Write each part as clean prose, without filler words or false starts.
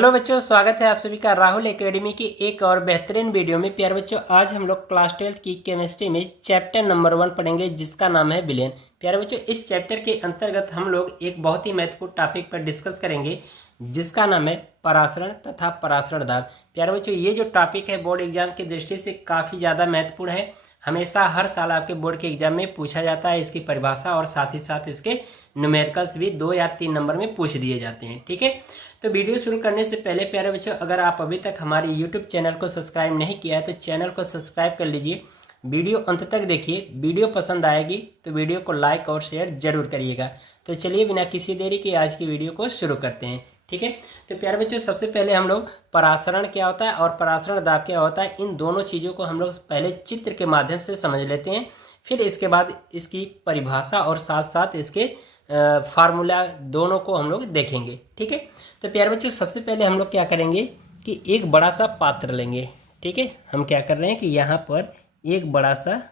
Hello बच्चों, स्वागत है आप सभी का राहुल एकेडमी की एक और बेहतरीन वीडियो में। प्यारे बच्चों, आज हम लोग क्लास 12 की केमिस्ट्री में चैप्टर नंबर 1 पढ़ेंगे, जिसका नाम है विलेन। प्यारे बच्चों, इस चैप्टर के अंतर्गत हम लोग एक बहुत ही महत्वपूर्ण टॉपिक पर डिस्कस करेंगे, जिसका नाम है परासरण तथा परासरण दाब। प्यारे बच्चों, ये जो टॉपिक है बोर्ड एग्जाम की दृष्टि से काफ़ी ज़्यादा महत्वपूर्ण है। हमेशा हर साल आपके बोर्ड के एग्जाम में पूछा जाता है इसकी परिभाषा, और साथ ही साथ इसके न्यूमेरिकल्स भी 2 या 3 नंबर में पूछ दिए जाते हैं। ठीक है, तो वीडियो शुरू करने से पहले प्यारे बच्चों, अगर आप अभी तक हमारे यूट्यूब चैनल को सब्सक्राइब नहीं किया है तो चैनल को सब्सक्राइब कर लीजिए। वीडियो अंत तक देखिए, वीडियो पसंद आएगी तो वीडियो को लाइक और शेयर जरूर करिएगा। तो चलिए बिना किसी देरी के आज की वीडियो को शुरू करते हैं। ठीक है, तो प्यारे बच्चों, सबसे पहले हम लोग परासरण क्या होता है और परासरण दाब क्या होता है, इन दोनों चीज़ों को हम लोग पहले चित्र के माध्यम से समझ लेते हैं। फिर इसके बाद इसकी परिभाषा और साथ साथ इसके फार्मूला दोनों को हम लोग देखेंगे। ठीक है, तो प्यारे बच्चों, सबसे पहले हम लोग क्या करेंगे कि एक बड़ा सा पात्र लेंगे। ठीक है, हम क्या कर रहे हैं कि यहाँ पर एक बड़ा सा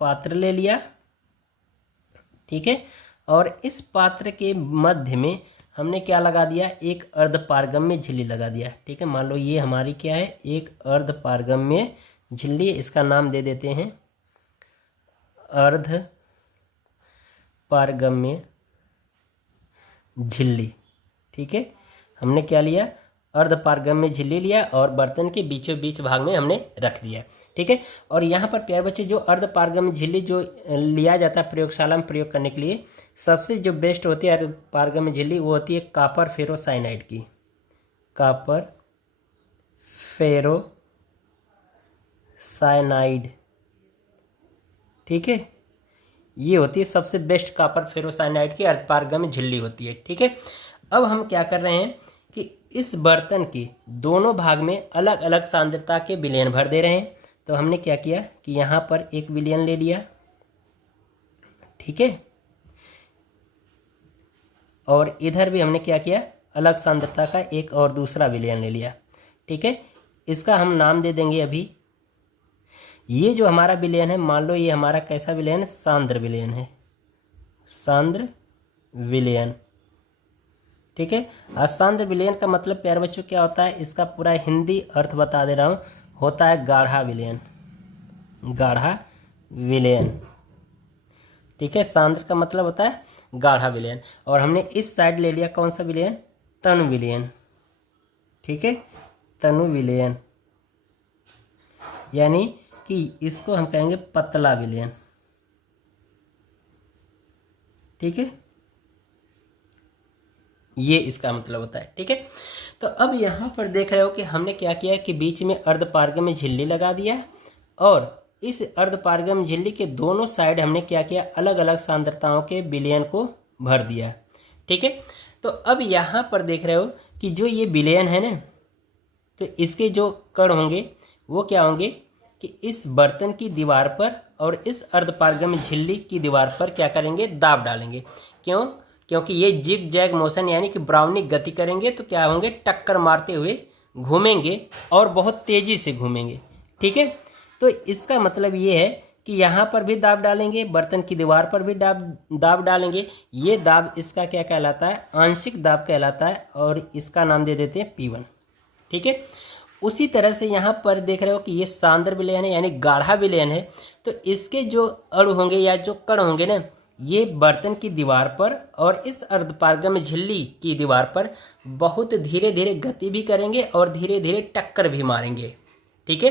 पात्र ले लिया। ठीक है, और इस पात्र के मध्य में हमने क्या लगा दिया, एक अर्धपारगम्य झिल्ली लगा दिया। ठीक है, मान लो ये हमारी क्या है, एक अर्धपारगम्य झिल्ली। इसका नाम दे देते हैं अर्धपारगम्य झिल्ली। ठीक है, हमने क्या लिया, अर्धपारगम्य झिल्ली लिया और बर्तन के बीचों बीच भाग में हमने रख दिया। ठीक है, और यहाँ पर प्यारे बच्चे, जो अर्धपारगम्य झिल्ली जो लिया जाता है प्रयोगशाला में प्रयोग करने के लिए, सबसे जो बेस्ट होती है अर्धपारगम्य झिल्ली, वो होती है कॉपर फेरोसाइनाइड की। Copper ferrocyanide. ठीक है, ये होती है सबसे बेस्ट कॉपर फेरोसाइनाइड की अर्धपारगम्य झिल्ली होती है। ठीक है, अब हम क्या कर रहे हैं कि इस बर्तन के दोनों भाग में अलग अलग सांद्रता के विलयन भर दे रहे हैं। तो हमने क्या किया कि यहाँ पर एक विलयन ले लिया। ठीक है, और इधर भी हमने क्या किया, अलग सांद्रता का एक और दूसरा विलयन ले लिया। ठीक है, इसका हम नाम दे देंगे अभी। ये जो हमारा विलयन है, मान लो ये हमारा कैसा विलयन है, सांद्र विलयन है, सांद्र विलयन। ठीक है, सांद्र विलयन का मतलब प्यारे बच्चों क्या होता है, इसका पूरा हिंदी अर्थ बता दे रहा हूँ, होता है गाढ़ा विलयन। गाढ़ा विलयन। ठीक है, सांद्र का मतलब होता है गाढ़ा विलयन। और हमने इस साइड ले लिया कौन सा विलयन, तनु विलयन। ठीक है, तनु विलयन, यानी कि इसको हम कहेंगे पतला विलयन। ठीक है, ये इसका मतलब होता है। ठीक है, तो अब यहाँ पर देख रहे हो कि हमने क्या किया कि बीच में अर्धपारगम्य झिल्ली लगा दिया, और इस अर्धपारगम्य झिल्ली के दोनों साइड हमने क्या किया, अलग अलग सांद्रताओं के विलयन को भर दिया। ठीक है, तो अब यहाँ पर देख रहे हो कि जो ये विलयन है ना, तो इसके जो कण होंगे वो क्या होंगे कि इस बर्तन की दीवार पर और इस अर्धपारगम्य झिल्ली की दीवार पर क्या करेंगे, दाब डालेंगे। क्यों? क्योंकि ये जिग जैग मोशन यानी कि ब्राउनिक गति करेंगे, तो क्या होंगे, टक्कर मारते हुए घूमेंगे और बहुत तेज़ी से घूमेंगे। ठीक है, तो इसका मतलब ये है कि यहाँ पर भी दाब डालेंगे, बर्तन की दीवार पर भी दाब डालेंगे। ये दाब इसका क्या कहलाता है, आंशिक दाब कहलाता है, और इसका नाम दे देते हैं P1। ठीक है, उसी तरह से यहाँ पर देख रहे हो कि ये सांद्र विलयन है यानी गाढ़ा विलयन है, तो इसके जो अणु होंगे या जो कण होंगे ना, ये बर्तन की दीवार पर और इस अर्धपारगम्य झिल्ली की दीवार पर बहुत धीरे धीरे गति भी करेंगे और धीरे धीरे टक्कर भी मारेंगे। ठीक है,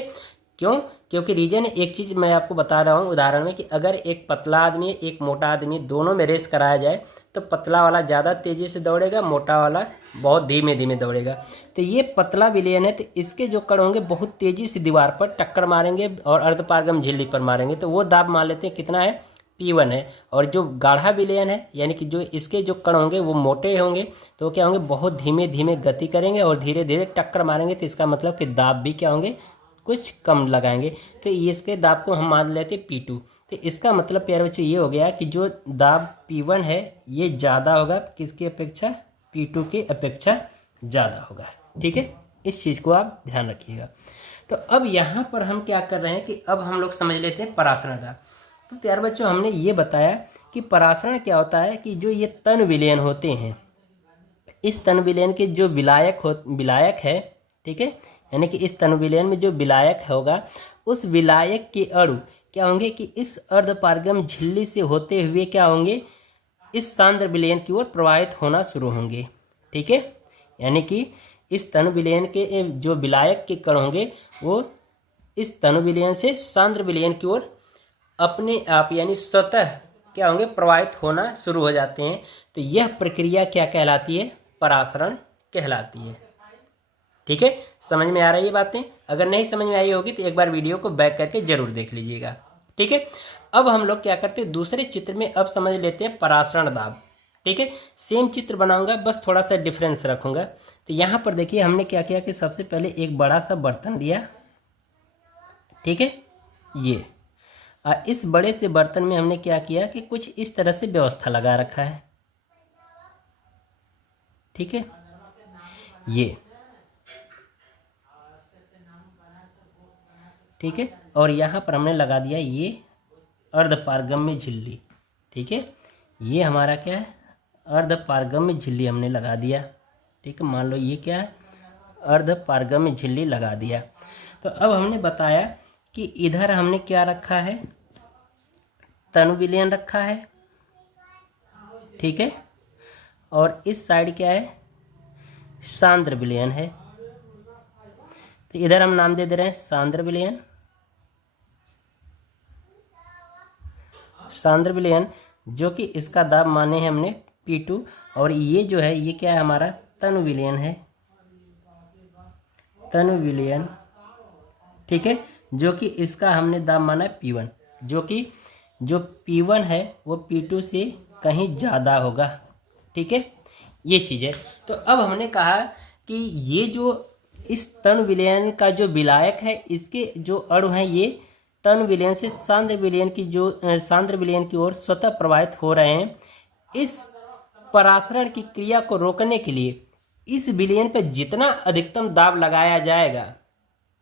क्यों? क्योंकि रीजन, एक चीज़ मैं आपको बता रहा हूँ उदाहरण में, कि अगर एक पतला आदमी एक मोटा आदमी दोनों में रेस कराया जाए तो पतला वाला ज़्यादा तेज़ी से दौड़ेगा, मोटा वाला बहुत धीमे धीमे दौड़ेगा। तो ये पतला विलयन है, तो इसके जो कण होंगे बहुत तेज़ी से दीवार पर टक्कर मारेंगे और अर्धपारगम्य झिल्ली पर मारेंगे, तो वो दाब मान लेते हैं कितना है, P1 है। और जो गाढ़ा विलयन है यानी कि जो इसके जो कण होंगे वो मोटे होंगे, तो क्या होंगे, बहुत धीमे धीमे गति करेंगे और धीरे धीरे टक्कर मारेंगे, तो इसका मतलब कि दाब भी क्या होंगे, कुछ कम लगाएंगे। तो इसके दाब को हम मान लेते हैं P2। तो इसका मतलब प्यारे बच्चों ये हो गया कि जो दाब P1 है ये ज़्यादा होगा किसकी अपेक्षा, P2 की अपेक्षा ज़्यादा होगा। ठीक है, इस चीज़ को आप ध्यान रखिएगा। तो अब यहाँ पर हम क्या कर रहे हैं कि अब हम लोग समझ लेते हैं परासरण दाब। तो प्यारे बच्चों, हमने ये बताया कि परासरण क्या होता है कि जो ये तन विलयन होते हैं, इस तनु विलयन के जो विलायक है, ठीक है, यानी कि इस तनु विलयन में जो विलायक होगा उस विलायक के अणु क्या होंगे कि इस अर्धपारगम झिल्ली से होते हुए क्या होंगे, इस सांद्र विलयन की ओर प्रवाहित होना शुरू होंगे। ठीक है, यानी कि इस तनु विलयन के जो विलायक के कण होंगे वो इस तनु विलयन से सांद्र विलयन की ओर अपने आप यानी स्वतः क्या होंगे, प्रवाहित होना शुरू हो जाते हैं। तो यह प्रक्रिया क्या कहलाती है, परासरण कहलाती है। ठीक है, समझ में आ रही है बातें? अगर नहीं समझ में आई होगी तो एक बार वीडियो को बैक करके जरूर देख लीजिएगा। ठीक है, अब हम लोग क्या करते हैं, दूसरे चित्र में अब समझ लेते हैं परासरण दाब। ठीक है, सेम चित्र बनाऊंगा, बस थोड़ा सा डिफरेंस रखूंगा। तो यहाँ पर देखिए हमने क्या किया कि सबसे पहले एक बड़ा सा बर्तन लिया। ठीक है, ये इस बड़े से बर्तन में हमने क्या किया कि कुछ इस तरह से व्यवस्था लगा रखा है। ठीक है, ये ठीक है, और यहाँ पर हमने लगा दिया ये अर्धपारगम्य झिल्ली। ठीक है, ये हमारा क्या है, अर्धपारगम्य झिल्ली हमने लगा दिया। ठीक है, मान लो ये क्या है, अर्धपारगम्य झिल्ली लगा दिया। तो अब हमने बताया कि इधर हमने क्या रखा है, तनु विलयन रखा है। ठीक है, और इस साइड क्या है, सांद्र विलयन है। तो इधर हम नाम दे रहे हैं सांद्र विलयन। सांद्र विलयन जो कि इसका दाब माने हैं हमने P2, और ये जो है ये क्या है, हमारा तनु विलयन है, तनु विलयन। ठीक है, जो कि इसका हमने दाब माना है P1, जो कि जो P1 है वो P2 से कहीं ज़्यादा होगा। ठीक है, ये चीज़ है। तो अब हमने कहा कि ये जो इस तनु विलयन का जो विलायक है इसके जो अणु हैं ये तनु विलयन से सांद्र विलयन की ओर स्वतः प्रवाहित हो रहे हैं। इस परासरण की क्रिया को रोकने के लिए इस विलयन पर जितना अधिकतम दाब लगाया जाएगा,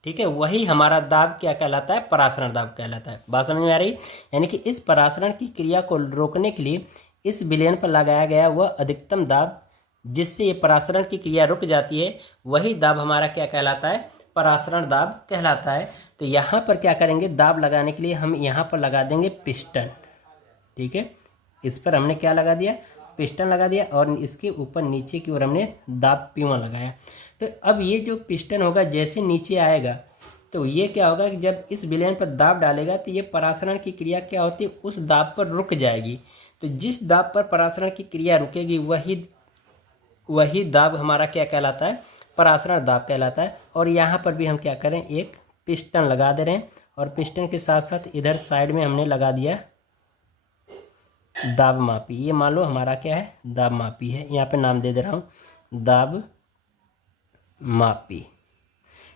ठीक है, वही हमारा दाब क्या कहलाता है, परासरण दाब कहलाता है। बात समझ में आ रही? यानी कि इस परासरण की क्रिया को रोकने के लिए इस विलयन पर लगाया गया वह अधिकतम दाब जिससे ये परासरण की क्रिया रुक जाती है, वही दाब हमारा क्या कहलाता है, परासरण दाब कहलाता है। तो यहाँ पर क्या करेंगे, दाब लगाने के लिए हम यहाँ पर लगा देंगे पिस्टन। ठीक है, इस पर हमने क्या लगा दिया, पिस्टन लगा दिया, और इसके ऊपर नीचे की ओर हमने दाब P1 लगाया। तो अब ये जो पिस्टन होगा जैसे नीचे आएगा तो ये क्या होगा कि जब इस विलयन पर दाब डालेगा तो ये परासरण की क्रिया क्या होती है, उस दाब पर रुक जाएगी। तो जिस दाब पर परासरण की क्रिया रुकेगी वही दाब हमारा क्या कहलाता है, परासरण दाब कहलाता है। और यहाँ पर भी हम क्या करें, एक पिस्टन लगा दे रहे हैं, और पिस्टन के साथ साथ इधर साइड में हमने लगा दिया दाब मापी। ये मान लो हमारा क्या है, दाब मापी है। यहाँ पे नाम दे रहा हूँ दाब मापी।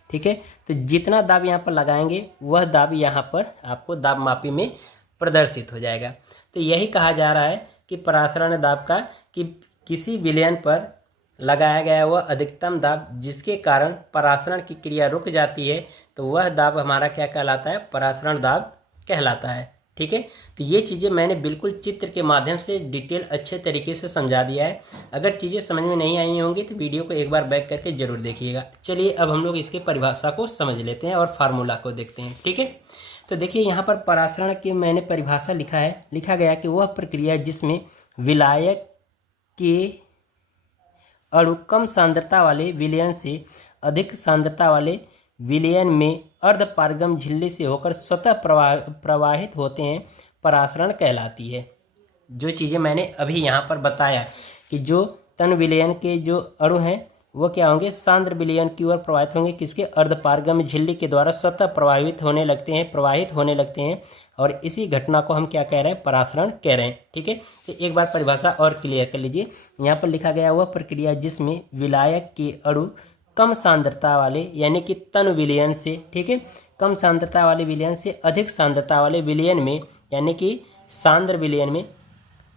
ठीक है, तो जितना दाब यहाँ पर लगाएंगे वह दाब यहाँ पर आपको दाब मापी में प्रदर्शित हो जाएगा। तो यही कहा जा रहा है कि परासरण दाब का कि किसी विलयन पर लगाया गया वह अधिकतम दाब जिसके कारण परासरण की क्रिया रुक जाती है, तो वह दाब हमारा क्या कहलाता है, परासरण दाब कहलाता है। ठीक है, तो ये चीज़ें मैंने बिल्कुल चित्र के माध्यम से डिटेल अच्छे तरीके से समझा दिया है। अगर चीज़ें समझ में नहीं आई होंगी तो वीडियो को एक बार बैक करके जरूर देखिएगा। चलिए अब हम लोग इसके परिभाषा को समझ लेते हैं और फार्मूला को देखते हैं। ठीक है, तो देखिए यहाँ पर परासरण की मैंने परिभाषा लिखा गया कि वह प्रक्रिया जिसमें विलायक के अणु कम सांद्रता वाले विलयन से अधिक सांद्रता वाले विलयन में अर्धपारगम झिल्ली से होकर स्वतः प्रवाहित होते हैं, परासरण कहलाती है। जो चीज़ें मैंने अभी यहाँ पर बताया कि जो तन विलयन के जो अणु हैं वो क्या होंगे, सांद्र विलयन की ओर प्रवाहित होंगे, किसके, अर्धपारगम झिल्ली के द्वारा स्वतः प्रवाहित होने लगते हैं, और इसी घटना को हम क्या कह रहे हैं, परासरण कह रहे हैं। ठीक है, तो एक बार परिभाषा और क्लियर कर लीजिए। यहाँ पर लिखा गया वह प्रक्रिया जिसमें विलायक के अणु कम सांद्रता वाले यानी कि तन विलयन से, ठीक है, कम सांद्रता वाले विलयन से अधिक सांद्रता वाले विलयन में यानी कि सांद्र विलयन में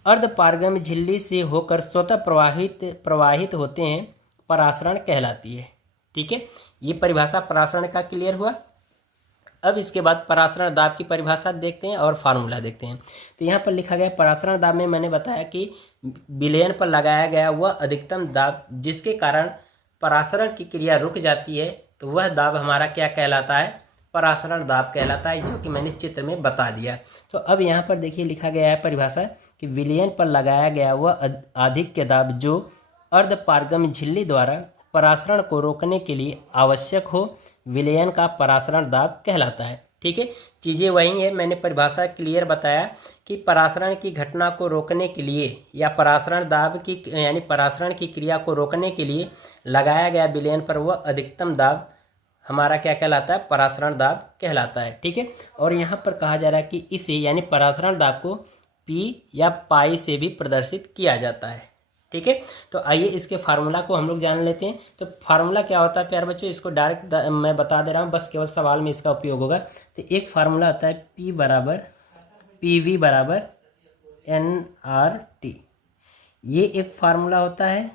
अर्धपारगम झिल्ली से होकर स्वतः प्रवाहित होते हैं, परासरण कहलाती है। ठीक है, ये परिभाषा परासरण का क्लियर हुआ। अब इसके बाद परासरण दाब की परिभाषा देखते हैं और फार्मूला देखते हैं। तो यहाँ पर लिखा गया परासरण दाब में मैंने बताया कि विलयन पर लगाया गया वह अधिकतम दाब जिसके कारण परासरण की क्रिया रुक जाती है, तो वह दाब हमारा क्या कहलाता है, परासरण दाब कहलाता है, जो कि मैंने चित्र में बता दिया। तो अब यहाँ पर देखिए लिखा गया है परिभाषा कि विलयन पर लगाया गया वह आधिक्य दाब जो अर्धपारगम्य झिल्ली द्वारा परासरण को रोकने के लिए आवश्यक हो, विलयन का परासरण दाब कहलाता है। ठीक है, चीज़ें वही है, मैंने परिभाषा क्लियर बताया कि परासरण की घटना को रोकने के लिए या परासरण दाब की यानी परासरण की क्रिया को रोकने के लिए लगाया गया विलयन पर वह अधिकतम दाब हमारा क्या कहलाता है, परासरण दाब कहलाता है। ठीक है, और यहाँ पर कहा जा रहा है कि इसे यानी परासरण दाब को पी या पाई से भी प्रदर्शित किया जाता है। ठीक है, तो आइए इसके फार्मूला को हम लोग जान लेते हैं। तो फार्मूला क्या होता है प्यारे बच्चों, इसको डायरेक्ट मैं बता दे रहा हूँ, बस केवल सवाल में इसका उपयोग होगा। तो एक फार्मूला आता है PV बराबर NRT, ये एक फार्मूला होता है।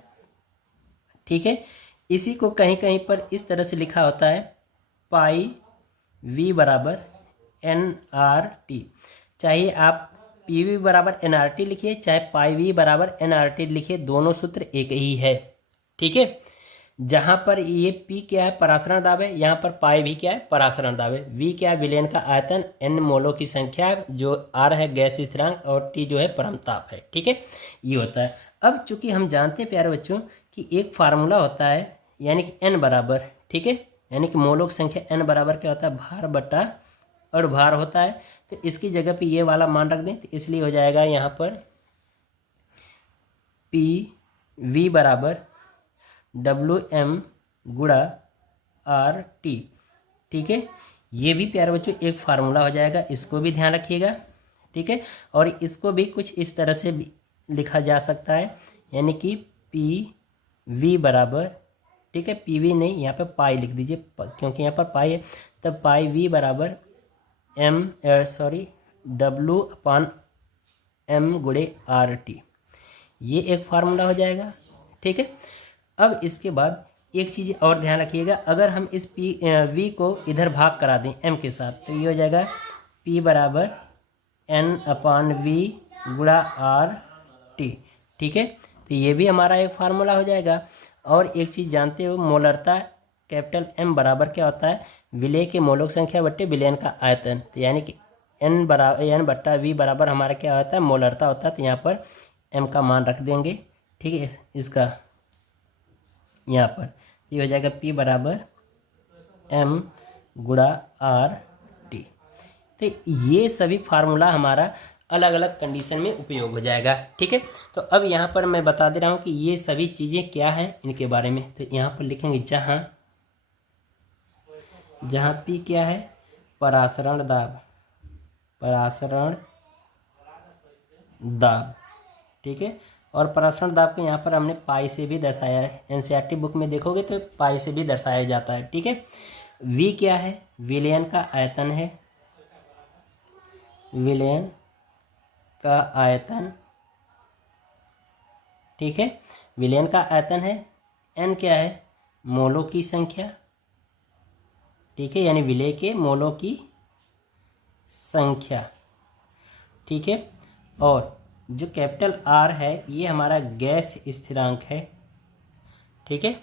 ठीक है, इसी को कहीं कहीं पर इस तरह से लिखा होता है पाई V बराबर NRT। चाहे आप PV बराबर NRT लिखिए, चाहे पाई V बराबर NRT लिखिए, दोनों सूत्र एक ही है। ठीक है, जहाँ पर ये P क्या है, परासरण दाब है, यहाँ पर पाई V क्या है, परासरण दाब है, V क्या है, विलयन का आयतन, N मोलों की संख्या, जो R है गैस स्थिरांक, और T जो है परमताप है। ठीक है, ये होता है। अब चूंकि हम जानते हैं प्यारे बच्चों कि एक फार्मूला होता है यानी कि N बराबर, ठीक है, यानी कि मोलों की संख्या N बराबर क्या होता है, भार बटा अणुभार होता है। तो इसकी जगह पे ये वाला मान रख दें, तो इसलिए हो जाएगा यहाँ पर PV बराबर WM गुणा RT। ठीक है, ये भी प्यारे बच्चों एक फार्मूला हो जाएगा, इसको भी ध्यान रखिएगा। ठीक है, और इसको भी कुछ इस तरह से लिखा जा सकता है, यानी कि PV बराबर, ठीक है, PV नहीं, यहाँ पे पाई लिख दीजिए क्योंकि यहाँ पर पाई है, तब पाई V बराबर W/M गुणे RT, ये एक फार्मूला हो जाएगा। ठीक है, अब इसके बाद एक चीज़ और ध्यान रखिएगा, अगर हम इस V को इधर भाग करा दें M के साथ, तो ये हो जाएगा P बराबर N/V गुणा RT। ठीक है, तो ये भी हमारा एक फार्मूला हो जाएगा। और एक चीज़ जानते हो, मोलरता कैपिटल M बराबर क्या होता है, विलय के मोलों की संख्या बट्टे विलयन का आयतन। तो यानी कि N बट्टा V बराबर हमारा क्या होता है, मोलरता होता है। तो यहाँ पर M का मान रख देंगे। ठीक है, इसका यहाँ पर ये हो जाएगा P बराबर M गुणा RT। तो ये सभी फार्मूला हमारा अलग अलग कंडीशन में उपयोग हो जाएगा। ठीक है, तो अब यहाँ पर मैं बता दे रहा हूँ कि ये सभी चीज़ें क्या हैं इनके बारे में। तो यहाँ पर लिखेंगे जहाँ P क्या है, परासरण दाब, परासरण दाब। ठीक है, और परासरण दाब को यहाँ पर हमने पाई से भी दर्शाया है, NCERT बुक में देखोगे तो पाई से भी दर्शाया जाता है। ठीक है, V क्या है, विलयन का आयतन है, विलयन का आयतन। ठीक है, विलयन का आयतन है। N क्या है, मोलों की संख्या। ठीक है, यानी विलय के मोलों की संख्या। ठीक है, और जो कैपिटल R है ये हमारा गैस स्थिरांक है। ठीक है,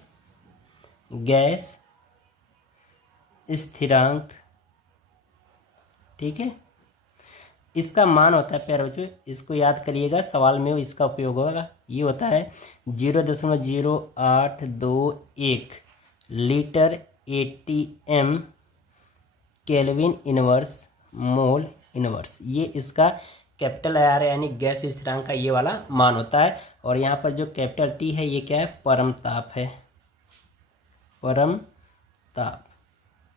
गैस स्थिरांक। ठीक है, इसका मान होता है प्यारे बच्चों, इसको याद करिएगा, सवाल में इसका उपयोग होगा। ये होता है 0.0821 litre ATM kelvin inverse mole inverse. ये इसका कैपिटल R यानी गैस स्थिरांक का ये वाला मान होता है। और यहाँ पर जो कैपिटल T है ये क्या है, परमताप है, परमताप।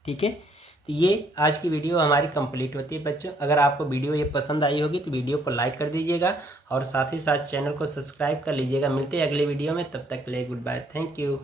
ठीक है, तो ये आज की वीडियो हमारी कंप्लीट होती है बच्चों। अगर आपको वीडियो ये पसंद आई होगी तो वीडियो को लाइक कर दीजिएगा और साथ ही साथ चैनल को सब्सक्राइब कर लीजिएगा। मिलते हैं अगले वीडियो में, तब तक के लिए गुड बाय, थैंक यू।